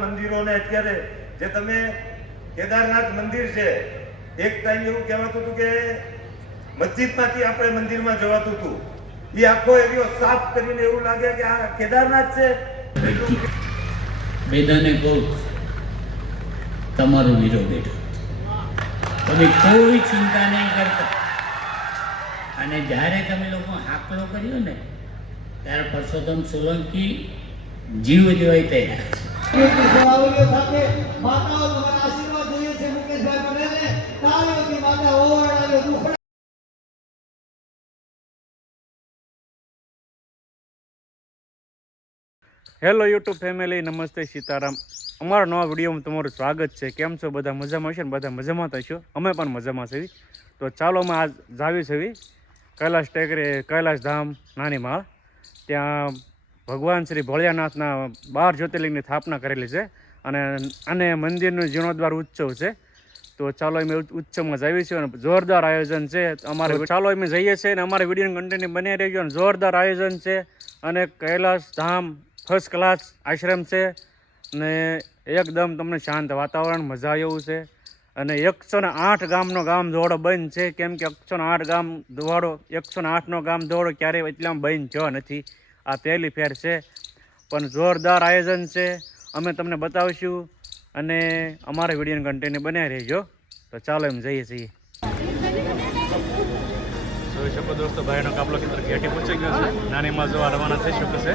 મંદિરોને અત્યારે જે તમે કેદારનાથ મંદિર છે, એક ટાઈમ એવું કહેવાતું હતું કે મસ્જિદમાંથી આપણે મંદિરમાં જવાતું હતું, એ આખો એરિયો સાફ કરીને એવું લાગે કે આ કેદારનાથ છે. બેદાને કહું તમારો વીરો બેઠો, તમે કોઈ ચિંતા નહીં કરતા. અને જ્યારે તમે લોકો હાકલો કર્યો ને ત્યારે પરસોત્તમ સોલંકી જીવ દેવાય તૈયાર છે. હેલો યુટ્યુબ ફેમિલી, નમસ્તે, સીતારામ. અમારા નવા વિડીયોમાં તમારું સ્વાગત છે. કેમ છો બધા? મજામાં છે ને? બધા મજામાં થશો, અમે પણ મજામાં છીએ. તો ચાલો અમે આજ જાવી છીએ કૈલાશ ટેકરી, કૈલાશ ધામ નાની માળ. ત્યાં ભગવાન શ્રી ભોળિયાનાથના 12 જ્યોતિર્લિંગની સ્થાપના કરેલી છે અને મંદિરનું જીર્ણોદ્વાર ઉત્સવ છે. તો ચાલો અમે ઉત્સવમાં જઈએ છીએ અને જોરદાર આયોજન છે અમારે. ચાલો અમે જઈએ છીએ અને અમારે વિડીયો કન્ટિન્યુ બની રહ્યો અને જોરદાર આયોજન છે. અને કૈલાશ ધામ ફર્સ્ટ ક્લાસ આશ્રમ છે ને એકદમ તમને શાંત વાતાવરણ, મજા એવું છે. અને 108 ગામનો ગામ દોડો બંધ છે, કેમ કે 108 ગામ દોડો, 108નો ગામ દોડો ક્યારેય એટલામાં બંધ થયો નથી. આ પહેલી ફેર છે, પણ જોરદાર આયોજન છે. અમે તમને બતાવીશું અને અમારા વિડીયોને કન્ટિન્યુ બનાવી રહેજો. તો ચાલો એમ જઈએ છીએ. જોઈ શકો દોસ્તો, ભાઈનો કાફલો ઘેટી પહોંચી ગયો છે. નાની માં જોવા રવાના થઈ શકે છે.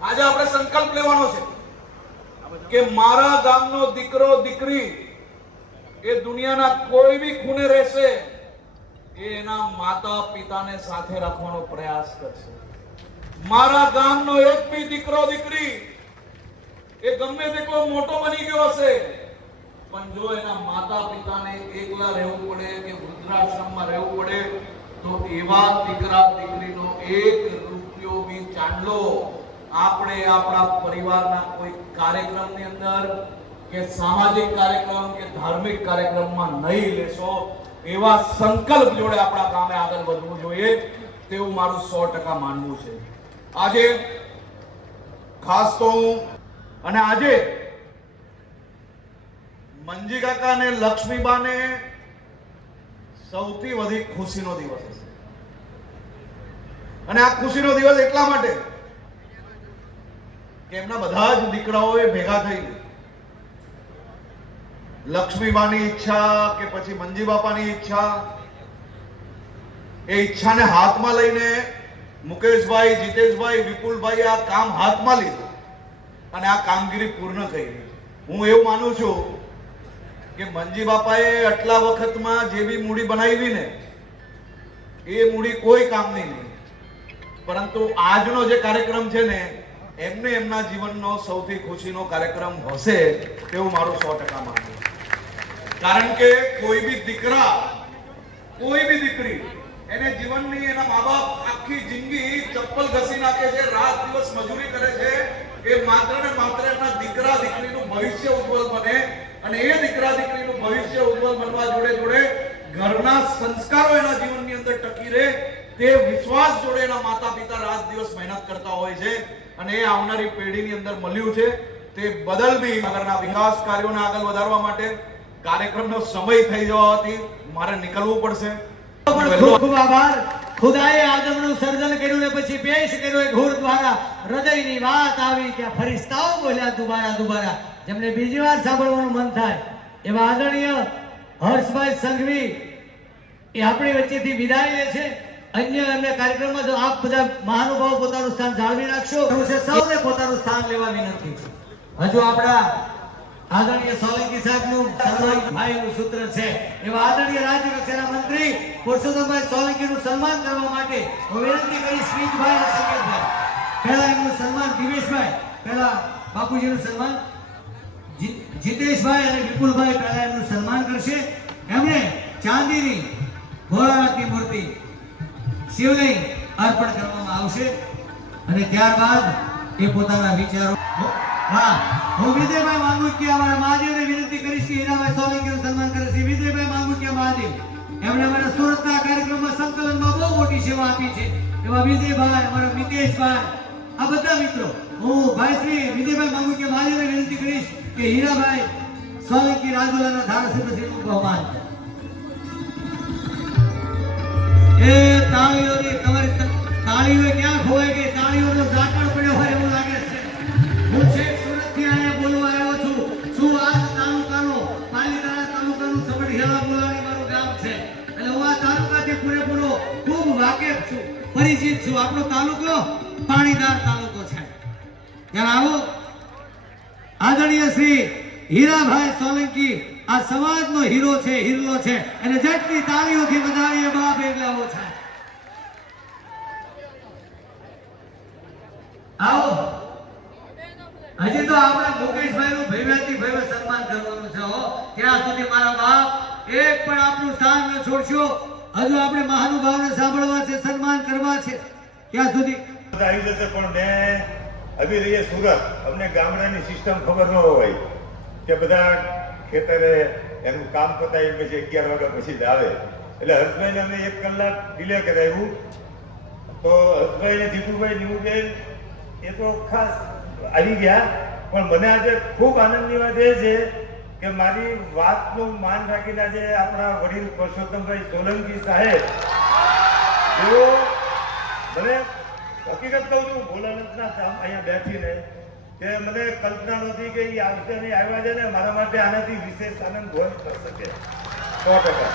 આજે આપણે સંકલ્પ લેવાનો છે કે મારા ગામનો દીકરો દીકરી એ દુનિયાના કોઈ બી ખૂણે રહેશે, એ એના માતા પિતાને સાથે રાખવાનો પ્રયાસ કરશે. મારા ગામનો એક બી દીકરો દીકરી એ ગમે તેટલો મોટો બની ગયો હશે, પણ જો એના માતા પિતાને એકલા રહેવું પડે કે વૃદ્ધાશ્રમમાં રહેવું પડે, તો એવા દીકરા દીકરીનો 1 રૂપિયો બી ચાંદલો આપણે આપણા પરિવારના કોઈ કાર્યક્રમની અંદર કે સામાજિક કાર્યક્રમ કે ધાર્મિક કાર્યક્રમમાં નહીં લેશો. એવા સંકલ્પ જોડે આપણા ગામે આગળ વધવું જોઈએ તેવું મારું 100% માનવું છે. આજે ખાસ તો અને આજે મંજી કાકા અને લક્ષ્મીબાને સૌથી વધુ ખુશીનો દિવસ છે. અને આ ખુશીનો દિવસ એટલા માટે કે એમના બધા જ દીકરાઓએ ભેગા થઈ લક્ષ્મીબાની ઈચ્છા કે પછી મંજી બાપાની ઈચ્છા, એ ઈચ્છાને હાથમાં લઈને મુકેશભાઈ, જીતેશભાઈ, વિપુલભાઈ આ કામ હાથમાં લીધું અને આ કામગીરી પૂર્ણ કરી. હું એવું માનું છું કે મંજી બાપાએ આટલા વખતમાં જે બી મૂડી બનાવી ને, એ મૂડી કોઈ કામની નહીં, પરંતુ આજનો જે કાર્યક્રમ છે ને એમને એમના જીવનનો સૌથી ખુશીનો કાર્યક્રમ હશે તેવું મારું 100% માનવું. કારણ કે કોઈ બી દીકરા, કોઈ બી દીકરી એને જીવનની એના મા બાપ આખી જિંદગી ચપ્પલ ઘસી નાખે છે, રાત દિવસ મજૂરી કરે છે, એ માત્ર ને માત્ર એના દીકરા દીકરીનું ભવિષ્ય ઉજ્જવલ બને. અને એ દીકરા દીકરીનું ભવિષ્ય ઉજ્જવલ બનવા જોડે જોડે ઘરના સંસ્કારો એના જીવનની અંદર ટકી રહે તે વિશ્વાસ જોડે એના માતા પિતા રાત દિવસ મહેનત કરતા હોય છે. અને એ આવનારી પેઢીની અંદર મળ્યું છે. તે બદલ બી નગરના વિકાસ કાર્યોને આગળ વધારવા માટે કાર્યક્રમનો સમય થઈ જવાથી મારે નીકળવું પડશે. ખૂબ ખૂબ આભાર. ખુદાએ આદમનું સર્જન કર્યું ને પછી પેશ કર્યો એક હુર દ્વારા હૃદયની વાત આવી ત્યાં ફરિશ્તાઓ બોલ્યા દુબારા દુબારા. જેમને બીજી વાર સાંભળવાનું મન થાય એવા આદરણીય હર્ષભાઈ સંઘવી એ આપણી વચ્ચેથી વિદાય લે છે. અન્ય કાર્યક્રમમાં જો આપ બધા મહાનુભાવો પોતાનું સ્થાન જાળવી રાખશો, સૌને પોતાનું સ્થાન લેવા વિનંતી છે. હજુ આપણા આદરણીય સોલંકી સાહેબનું સન્માન ભાઈનું સૂત્ર છે એવા આદરણીય રાજ્ય કક્ષાના મંત્રી પુરુષોત્તમભાઈ સોલંકીનું સન્માન કરવા માટે હું વિનંતી કરીશ સ્મિતભાઈ અને સંકેતભાઈ. પહેલા એમનું સન્માન દિવેશભાઈ, પહેલા બાપુજીનું સન્માન જીતેશભાઈ અને વિપુલભાઈ પહેલા એમનું સન્માન કરશે. એમને ચાંદીની ભોળાનાથની મૂર્તિ શિવલિંગ અર્પણ કરવામાં આવશે અને ત્યારબાદ એ પોતાના વિચારો. હા, હું વિજયભાઈ માંગુકિયા અમારા મહાદેવને વિનંતી કરીશ કે હીરાભાઈ સોલંકીનું સન્માન કરે છે. વિજયભાઈ માંગુકિયા મહાદેવ એમણે અમારા સુરતના કાર્યક્રમમાં સંકલનમાં બહુ મોટી સેવા આપી છે એવા વિજયભાઈ, અમારા મિતેશભાઈ, આ બધા મિત્રો હું ભાઈ શ્રી વિજયભાઈ માંગુકિયા મહાદેવને વિનંતી કરીશ કે હીરાભાઈ સોલંકી રાજુલાના ધારાસભ્યશ્રીનું બહુમાન કરે. એ તાળીઓની તમારી તાળીઓ ક્યાં ખોવાઈ ગઈ? તાળીઓનો ઝાકળ પડ્યો હોય એવું લાગે છે. હું છેક સુરતથી અહીંયા બોલવા આવ્યો છું. શું આ તાલુકાનો પાલીતાણા તાલુકાનું સબડિયાળા બોલાણી મારું ગામ છે એટલે હું આ તાલુકાથી પૂરેપૂરો ખૂબ વાકેફ છું, પરિચિત છું. આપણો તાલુકો પાણીદાર તાલુકો છે. ત્યારે આવો આદરણીય શ્રી હીરાભાઈ સોલંકી આ સમાજનો હીરો છે, હિરલો છે અને જેટલી તાળીઓથી વધાવીએ બાપ એટલા ઓછા. આવો હજી તો આપણા મુકેશભાઈ નું ભવ્યથી ભવ્ય સન્માન કરવાનું છે. હો, ત્યાં સુધી મારા બાપ એક પણ આપણું સ્થાન ન છોડશો. હજુ આપણે મહાનુભાવને સાંભળવા છે, સન્માન કરવા છે. ત્યાં સુધી બધા આવી જશે પણ મેં અભી રહીએ સુરત, અમને ગામડાની સિસ્ટમ ખબર ન હોય કે બધા ખેતરે એનું કામ પતાવી પછી 11 વાગ્યા પછી જ આવે એટલે હર્ષભાઈને અમે 1 કલાક ડિલે કરાવ્યું. તો હર્ષભાઈ ને જીતુભાઈ નીમુબેન એ તો ખાસ આવી ગયા પણ મને આજે ખૂબ આનંદની વાત એ છે કે મારી વાતનું માન રાખીને આજે આપણા વડીલ પુરુષોત્તમભાઈ સોલંકી સાહેબ જેઓ મને હકીકત કહું છું ભોલાનાથના ધામ અહીંયા બેઠીને કે મને કલ્પના નહોતી કે એ આવશે ને આવ્યા છે ને મારા માટે આનાથી વિશેષ આનંદ હોય શકે 100%.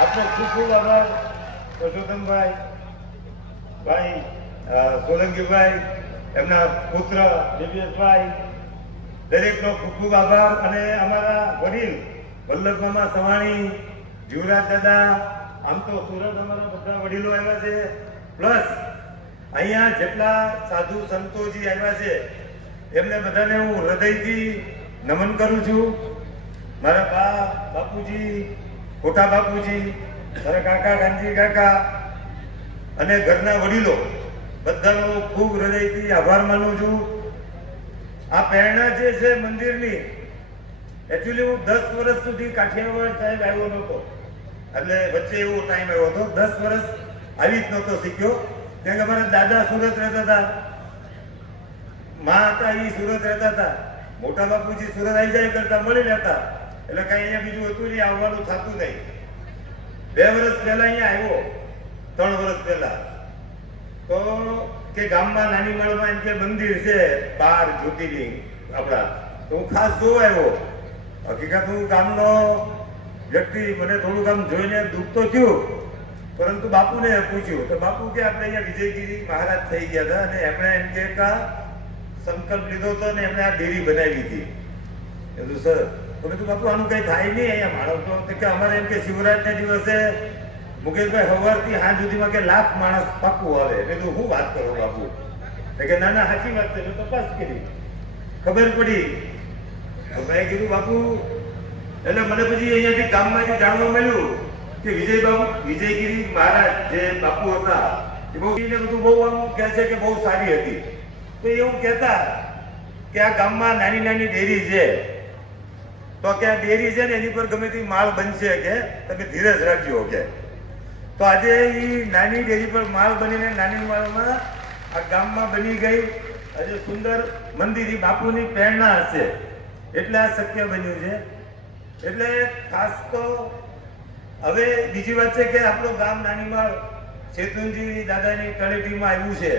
આપનો ખૂબ ખૂબ આભાર પુરુષોત્તમભાઈ, ભાઈ સોલંકીભાઈ, એમના પુત્ર દિવ્યેશભાઈ, દરેકનો ખૂબ ખૂબ આભાર. અને અમારા વડીલ વલ્લભમામા સવાણી, જીવરાજ દાદા, આમ તો સુરત અમારા બધા વડીલો આવ્યા છે પ્લસ અહીંયા જેટલા સાધુ સંતોજી આવ્યા છે એમને બધાને હું હૃદયથી નમન કરું છું. મારા બાપુજી, ખોટા બાપુજી, મારા કાકા કાનજી કાકા અને ઘરના વડીલો બધાનો ખૂબ હૃદયથી આભાર માનું છું. આ પ્રેરણા જે છે મંદિરની, એકચ્યુઅલી હું 10 વર્ષ સુધી કાઠિયાવાડ સાહેબ આવ્યો નહોતો એટલે વચ્ચે એવો ટાઈમ આવ્યો હતો 10 વર્ષ આવી જ નહોતો શીખ્યો કેમ કે અમારા દાદા સુરત રહેતા હતા, માં હતા એ સુરત રહેતા હતા, મોટા બાપુજી સુરત આવી જાય કરતા મળી રહેતા એટલે કઈ અહીંયા બીજું હતું નહીં, આવવાનું થતું નહીં. 2 વર્ષ પહેલા અહીંયા આવ્યો, 3 વર્ષ પહેલા તો કે ગામમાં નાની માળમાં એમ કે મંદિર છે 12 જ્યોતિર્લિંગ આપણા, તો હું ખાસ જોવા આવ્યો. હકીકત હું ગામનો વ્યક્તિ, મને થોડુંક આમ જોઈને દુઃખ તો થયું પરંતુ બાપુને પૂછ્યું તો બાપુ કે આપણે અહીંયા વિજયગીરી મહારાજ થઈ ગયા હતા અને એમણે એમ કે સંકલ્પ લીધો હતો ને એમણે આ ડેરી બનાવી હતી. કીધું સર તો કીધું બાપુ આનું કઈ થાય નહીં અહીંયા માણસ તો કે અમારે એમ કે શિવરાજના દિવસે મુકેશભાઈ સવારથી સાંજ સુધીમાં કે 1 લાખ માણસ પાકું આવે. મેં કીધું શું વાત કરો બાપુ? કે ના ના સાચી વાત છે. મેં તપાસ કરી, ખબર પડી. મેં કીધું બાપુ એટલે મને પછી અહીંયાથી ગામમાંથી જાણવા મળ્યું કે વિજયગીરી મહારાજ જે બાપુ હતા એ બધું બહુ આમ કહે છે કે બહુ સારી હતી. તો એવું કહેતા કે આ ગામમાં નાની નાની ડેરી છે તો કે આ ડેરી છે ને એની પર ગમે તે માલ બનશે કે તમે ધીરજ રાખજો કે. તો આજે એ નાની ડેરી પર માલ બનીને નાની માળમાં આ ગામમાં બની ગઈ. આજે સુંદર મંદિર બાપુની પ્રેરણા હશે એટલે આ શક્ય બન્યું છે. એટલે ખાસ તો હવે બીજી વાત છે કે આપણું ગામ નાનીમાળ શેતુંજી દાદાની તળેટીમાં આવ્યું છે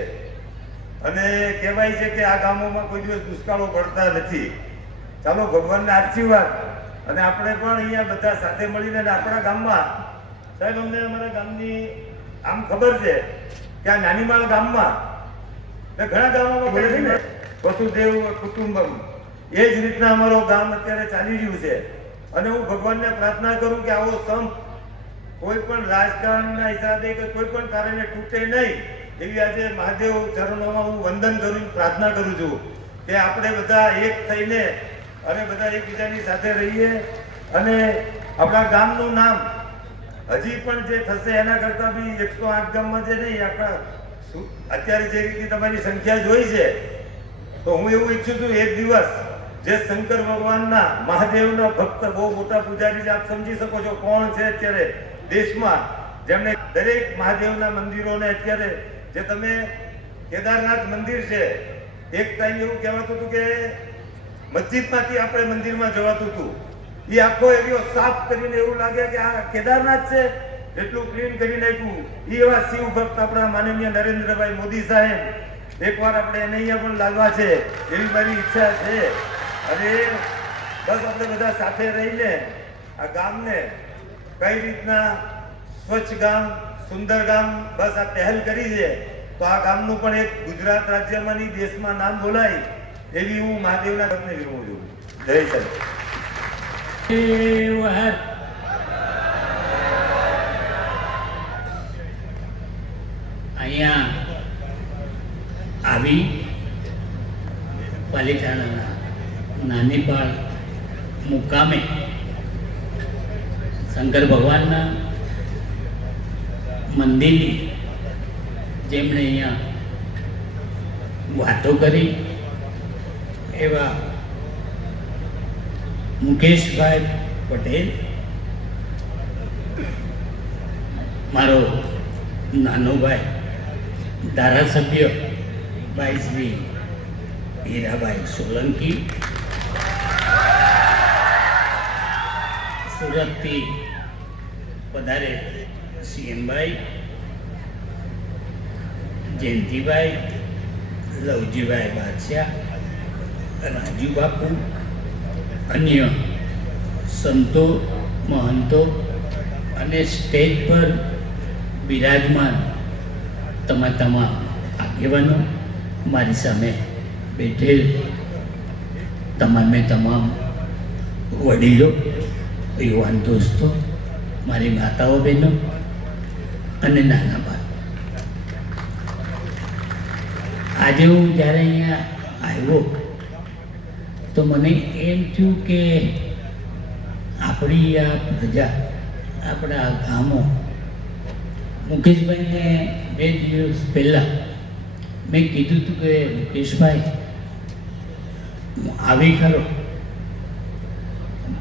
અને કહેવાય છે કે આ ગામોમાં કોઈ દિવસ દુષ્કાળો પડતા નથી. ચાલો ભગવાનના આશીર્વાદ અને આપણે પણ અહીંયા બધા સાથે મળીને આપણા ગામમાં સાહેબ અમને અમારા ગામની આમ ખબર છે કે આ નાનીમાળ ગામમાં ઘણા ગામોમાં બોલે છે ને વસુદેવ કુટુંબમ એ જ રીતના અમારો ગામ અત્યારે ચાલી રહ્યું છે. અને હું ભગવાનને પ્રાર્થના કરું કે આવો સંપ કોઈ પણ રાજકારણના હિસાબે કે કોઈ પણ કારણે તૂટે નહીં એવી આજે મહાદેવ ચરણોમાં હું વંદન કરું, પ્રાર્થના કરું છું કે આપણે બધા એક થઈને અને બધા એકબીજાની સાથે રહીએ અને આપણા ગામનું નામ હજી પણ જે થશે એના કરતા બી 108 ગામમાં જે નહીં આપણા અત્યારે જે રીતની તમારી સંખ્યા જોઈ છે, તો હું એવું ઈચ્છું છું એક દિવસ જે શંકર ભગવાનના મહાદેવના ભક્ત બહુ મોટા પૂજારી આપ સમજી શકો છો કોણ છે અત્યારે દેશમાં, જેમને દરેક મહાદેવના મંદિરોને અત્યારે જે તમે કેદારનાથ મંદિર છે, એક ટાઈમ એવું કહેવાતું હતું કે મસ્જિદમાંથી આપણે મંદિરમાં જવાતું હતું, એ આખો એરિયો સાફ કરીને એવું લાગે કે આ કેદારનાથ છે, એટલું ક્લીન કરી નાખ્યું. એ એવા શિવ ભક્ત આપણા માનનીય નરેન્દ્રભાઈ મોદી સાહેબ, એકવાર આપણે એને અહીંયા પણ લાવવા છે એવી મારી ઈચ્છા છે. અને બસ આપણે બધા સાથે રહીને આ ગામને કઈ રીતના સ્વચ્છ ગામ, સુંદર ગામ, બસ આ પહેલ કરી છે તો આ ગામનું પણ એક ગુજરાત રાજ્યમાં નહીં દેશમાં નામ બોલાય એવી હું મહાદેવના તમને વિનવું છું. જય સાહેબ. અહીંયા આવી પાલિતાણાના નાનીપાળ મુકામે શંકર ભગવાનના મંદિરની જેમણે અહીંયા વાતો કરી એવા મુકેશભાઈ પટેલ, મારો નાનો ભાઈ ધારાસભ્ય ભાઈ શ્રી હીરાભાઈ સોલંકી, સુરતથી વધારે સીએમભાઈ, જયંતિભાઈ, લવજીભાઈ બાદશાહ, રાજુ બાપુ, અન્ય સંતો, મહંતો અને સ્ટેજ પર બિરાજમાન તમામ આગેવાનો, મારી સામે બેઠેલ તમામ વડીલો, યુવાન દોસ્તો, મારી માતાઓ બહેનો અને નાના બાળકો, આજે હું જ્યારે અહીંયા આવ્યો તો મને એમ થયું કે આપણી આ પ્રજા, આપણા ગામો, મુકેશભાઈને 2 દિવસ પહેલાં મેં કીધું હતું કે મુકેશભાઈ આવી ખરો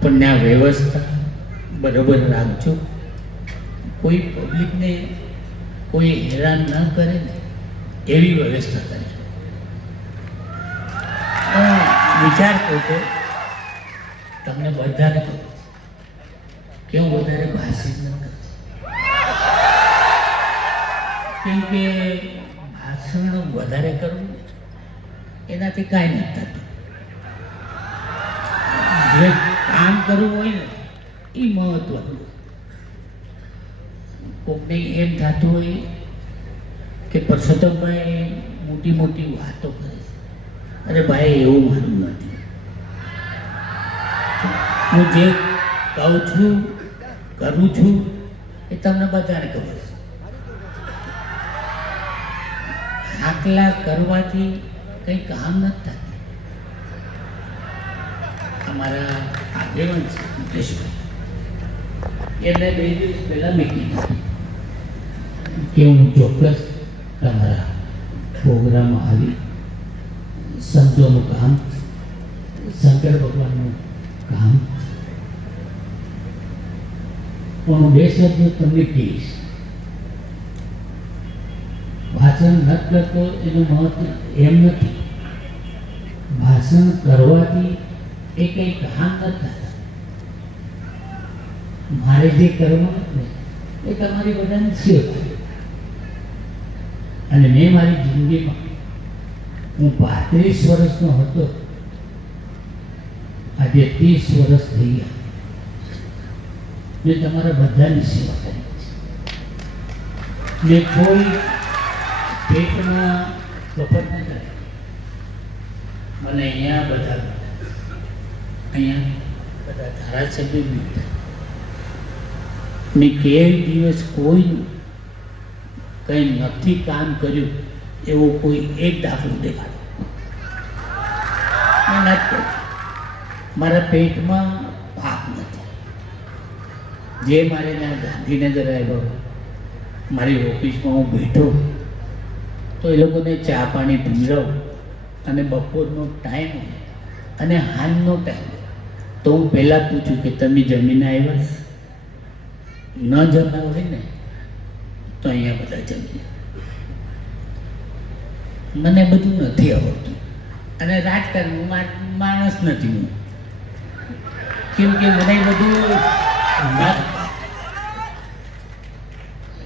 પણ આ વ્યવસ્થા બરાબર રાખજો, કોઈ પબ્લિકને કોઈ હેરાન ન કરે ને એવી વ્યવસ્થા કરજો. વિચાર કરતો તમને બધાને ખબર કે હું વધારે ભાષિત ન કરતો, કેમ કે ભાષણ વધારે કરવું એનાથી કાંઈ નથી થતું. જે કામ કરવું હોય ને એ મહત્વનું. કોકને એમ થતું હોય કે પરસોત્તમભાઈ મોટી મોટી વાતો કરે છે, અરે ભાઈ એવું માનવું નથી. હું જે કહું છું, કરું છું એ તમને બધાને ખબર છે. આટલા કરવાથી કંઈ કામ નથી થતું. અમારા આગેવાન છે મુકેશભાઈ, એમને 2 દિવસ પહેલા મેં કીધું કે હું ચોક્કસ તમારા પ્રોગ્રામમાં આવી સંતોનું કામ, શંકર ભગવાનનું કામ પણ 2 શબ્દ તમને કહીશ. ભાષણ નથી કરતો એનું મહત્વ એમ નથી, ભાષણ કરવાથી એ કંઈ કામ નથી થતા. મારે જે કરવાનું ને એ તમારી બધાની સેવા. અને મેં મારી જિંદગીમાં હું 35 વર્ષનો હતો, આજે 30 વર્ષ થઈ ગયા. મેં તમારા બધાની સેવા કરી છે. મેં કોઈ પેટમાં કપટ ન કરે. મને અહીંયા બધા અહીંયા બધા ધારાસભ્ય બી હતા. મેં કે દિવસ કોઈ કંઈ નથી કામ કર્યું એવો કોઈ એક દાખલો દેખાડો. મેં નથી કર્યું. મારા પેટમાં પાપ નથી. જે મારે ત્યાં ગાંધીનગર આવ્યો, મારી ઓફિસમાં હું બેઠો તો એ લોકોને ચા પાણી પીવડાવું, અને બપોરનો ટાઈમ હોય અને હાંજનો ટાઈમ હોય તો હું પહેલાં પૂછું કે તમે જમીને આવ્યા? ન જમ્યા હોય ને તો અહીંયા બધા જમીએ. મને બધું નથી આવડતું અને રાજકારણનું માણસ નથી હું, કેમ કે મને બધું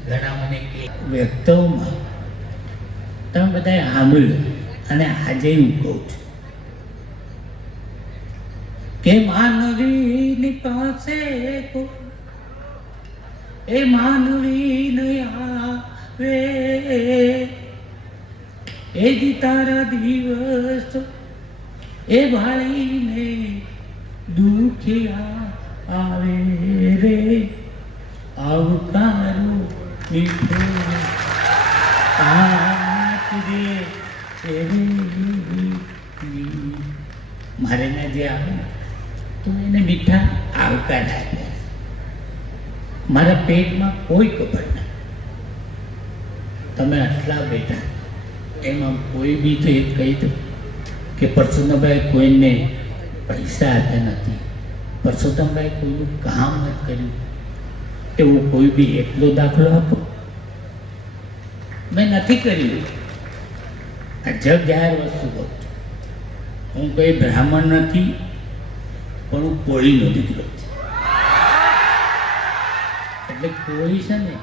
ઘણા મને કે વ્યક્તોમાં તમે બધાએ સાંભળ્યું અને આજે હું કહું છું કે માનવીની પાસે એ માનવી નહીં આવે, એ જી તારા દિવસ એ ભાળીને દુખિયા આવે રે, આવકારો મીઠો આપજે એવી. મારે ના જે આવે તો એને મીઠા આવકાર આપ્યા. મારા પેટમાં કોઈ કપડ ના. તમે આટલા બેઠા એમાં કોઈ બી તો એક કહી દો કે પરસોત્તમભાઈ કોઈને પૈસા આપ્યા નથી, પરસોત્તમભાઈ કોઈનું કામ નથી કર્યું, એવું કોઈ બી એટલો દાખલો આપો. મેં નથી કર્યું. આ જગ જાહેર વસ્તુ કહું છું. હું કોઈ બ્રાહ્મણ નથી, પણ હું કોળીનો દીકરો છું. એટલે કોઈ છે ને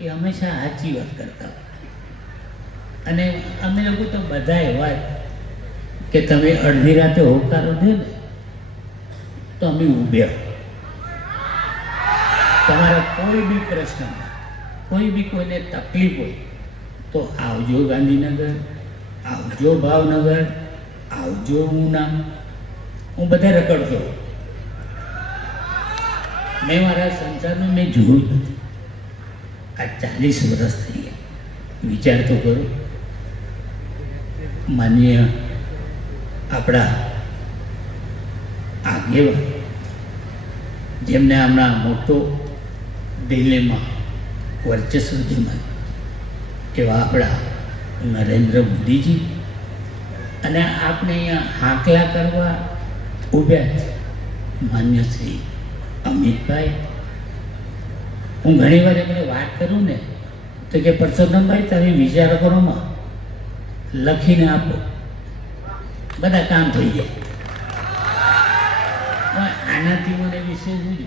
એ હંમેશા સાચી વાત કરતા હોય. અને અમે લોકો તો બધા એવા કે તમે અડધી રાતે હોકારો દે ને તો અમે ઊભ્યા. તમારા કોઈ બી પ્રશ્ન, કોઈ બી કોઈને તકલીફ હોય તો આવજો ગાંધીનગર, આવજો ભાવનગર, આવજો ઉના. હું બધા રખડતો. મેં મારા સંસારનું મેં જોયું નથી. આ 40 વર્ષ થઈ ગયા. વિચાર તો કરો. માન્ય આપણા આગેવાન જેમને હમણાં મોટો દિલ્હીમાં વર્ચસ્વ જમાવ્યું એવા આપણા નરેન્દ્ર મોદીજી, અને આપણે અહીંયા હાંકલા કરવા ઊભ્યા છે માન્ય શ્રી અમિતભાઈ. હું ઘણી વાર એમને વાત કરું ને તો કે પરસોત્તમભાઈ તમે વિચાર કરોમાં લખીને આપો, બધા કામ થઈ જાય. પણ આનાથી મને વિશેષ શું છે?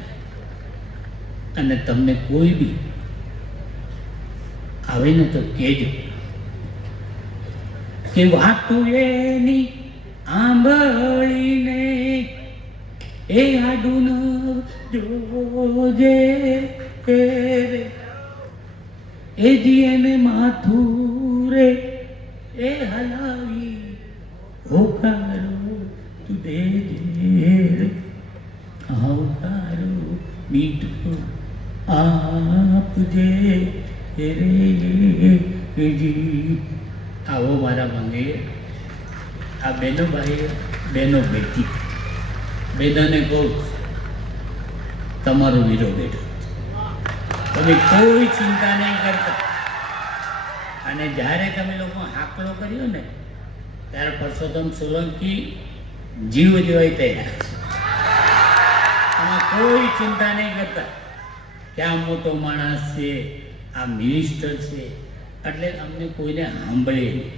અને તમને કોઈ બી આવે ને તો કહેજો કે વાતું એની આંબળીને એ આડું જોજે રે, એ જી એને માથું રે એ હલાવી હોકારો તું દેજે રે, હોકારો મીઠો આપજે રે જી. આવો મારા મંગે. આ બેનો ભાઈ, બેનો બેટી, બેદાને કહું તમારો વીરો બેઠો, તમે કોઈ ચિંતા નહીં કરતા. અને જ્યારે તમે લોકો હાકલો કર્યો ને ત્યારે પરસોત્તમ સોલંકી જીવ જેવાય તૈયાર છે. તમે કોઈ ચિંતા નહીં કરતા કે આ મોટો માણસ છે, આ મિનિસ્ટર છે, એટલે અમને કોઈને સાંભળે નહીં.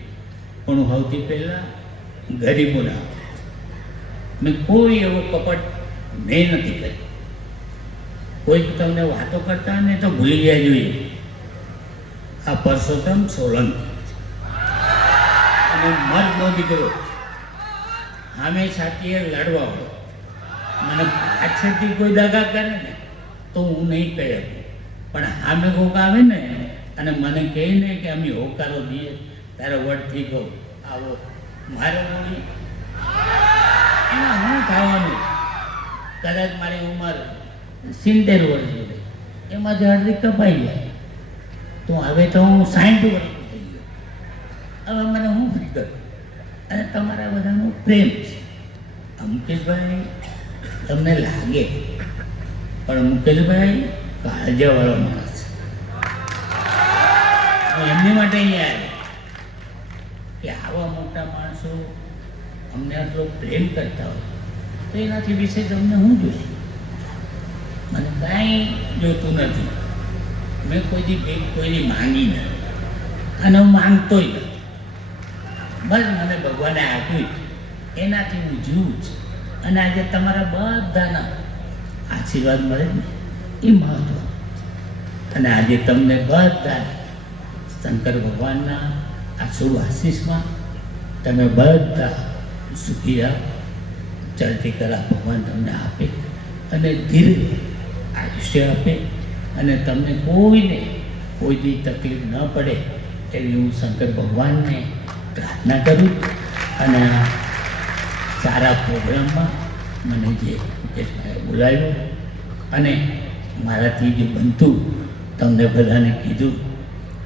પણ સૌથી પહેલાં ગરીબોના મેં કોઈ એવો કપટ મેં નથી કર્યો. કોઈ તમને વાતો કરતા ને તો ભૂલી ગયા જોઈએ આ પરસોત્તમ સોલંકી અને મર્દનો દીકરો સામે છાતીએ લડવા વાળો. મને પાછળથી કોઈ દગા કરે ને તો હું નહીં કહી શકું, પણ સામે કોક આવે ને અને મને કહે ને કે અમે હોકારો દઈએ તારે વડથી કહું આવો મારે બોલી એમાં હું ખાવાનું કદાચ મારી ઉંમર 70 વર્ષની થઈ, એમાંથી અડધી કપાઈ જાય તો હવે તો હું 60 વર્ષનો થઈ ગયો. હવે મને હું ફિકર અને તમારા બધાનો પ્રેમ છે. મુકેશભાઈ તમને લાગે પણ મુકેશભાઈ કાળજાવાળો માણસ છે. હું એમની માટે અહીંયા આવ્યો કે આવા મોટા માણસો અમને આટલો પ્રેમ કરતા હોય તો એનાથી વિશે તમને હું જોઈએ? મને કાંઈ જોતું નથી. મેં કોઈની ભેટ કોઈની માંગી નથી અને હું માંગતોય નથી. બસ મને ભગવાને આપ્યું એનાથી હું જીવું છું. અને આજે તમારા બધાના આશીર્વાદ મળે ને એ મહત્વ. અને આજે તમને બધા શંકર ભગવાનના આ શુભ આશીષમાં તમે બધા સુખી રહો. ચડતી કલા ભગવાન તમને આપે અને ધીરે આયુષ્ય આપે અને તમને કોઈને કોઈની તકલીફ ન પડે એવી હું શંકર ભગવાનને પ્રાર્થના કરું. અને સારા પ્રોગ્રામમાં મને જે મુકેશભાઈએ બોલાવ્યો અને મારાથી જે બનતું તમને બધાને કીધું.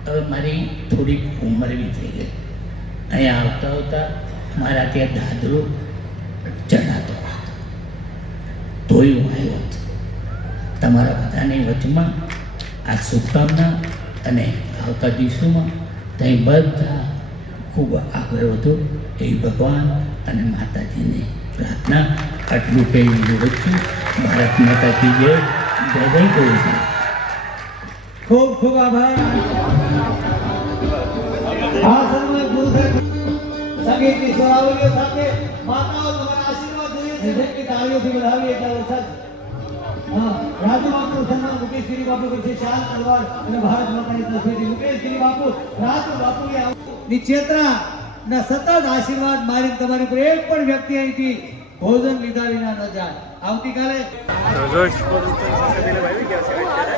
હવે મારી થોડીક ઉંમર બી થઈ ગઈ. અહીંયા આવતા આવતા મારા ત્યાં દાદરો ચડાતો તોય હું આવ્યો હતો. તમારા બધાની વચમાં આ શુભકામના અને આવતા દિવસોમાં ત્યાં બધા ખૂબ આગળ વધો એવી ભગવાન અને માતાજીને પ્રાર્થના. આટલું કહી વિરોધ છું. ભારત માતા કી જય. જય જય ગોવિંદ. ખૂબ ખૂબ આભાર. આ સન્માન પૂરું થયું. સંગીતની સ્વરાવલીઓ સાથે માતાઓ તમારા આશીર્વાદ જોઈએ છે. જેમકે તાળીઓથી વધાવી એટલા વરસાદ. હા, રાજુ બાપુ સન્માન મુકેશગીરી બાપુ કરશે. શાલ તલવાર અને ભારત માતાની તસવીરથી મુકેશગીરી બાપુ રાજુ બાપુએ ની ચેતના ના સતત આશીર્વાદ મારી તમારી પર એક પણ વ્યક્તિ અહીંથી ભોજન લીધા વિના ન જાય. આવતીકાલે તો જોઈ શકો છો સાથે દિલીપ આવી ગયા છે અત્યારે.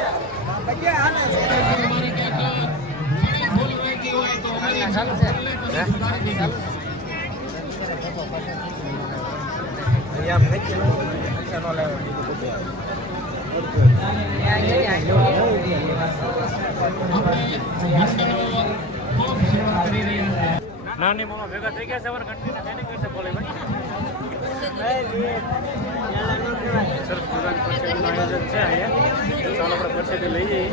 નાની મામા ભેગા થઈ ગયા છે અમારા કંટ્રીના થઈને કઈ છે બોલે ભાઈ સરસ મજાની પરસેદીનું આયોજન છે અહીંયા. ચાલો આપણે પરસેદી લઈ જઈએ.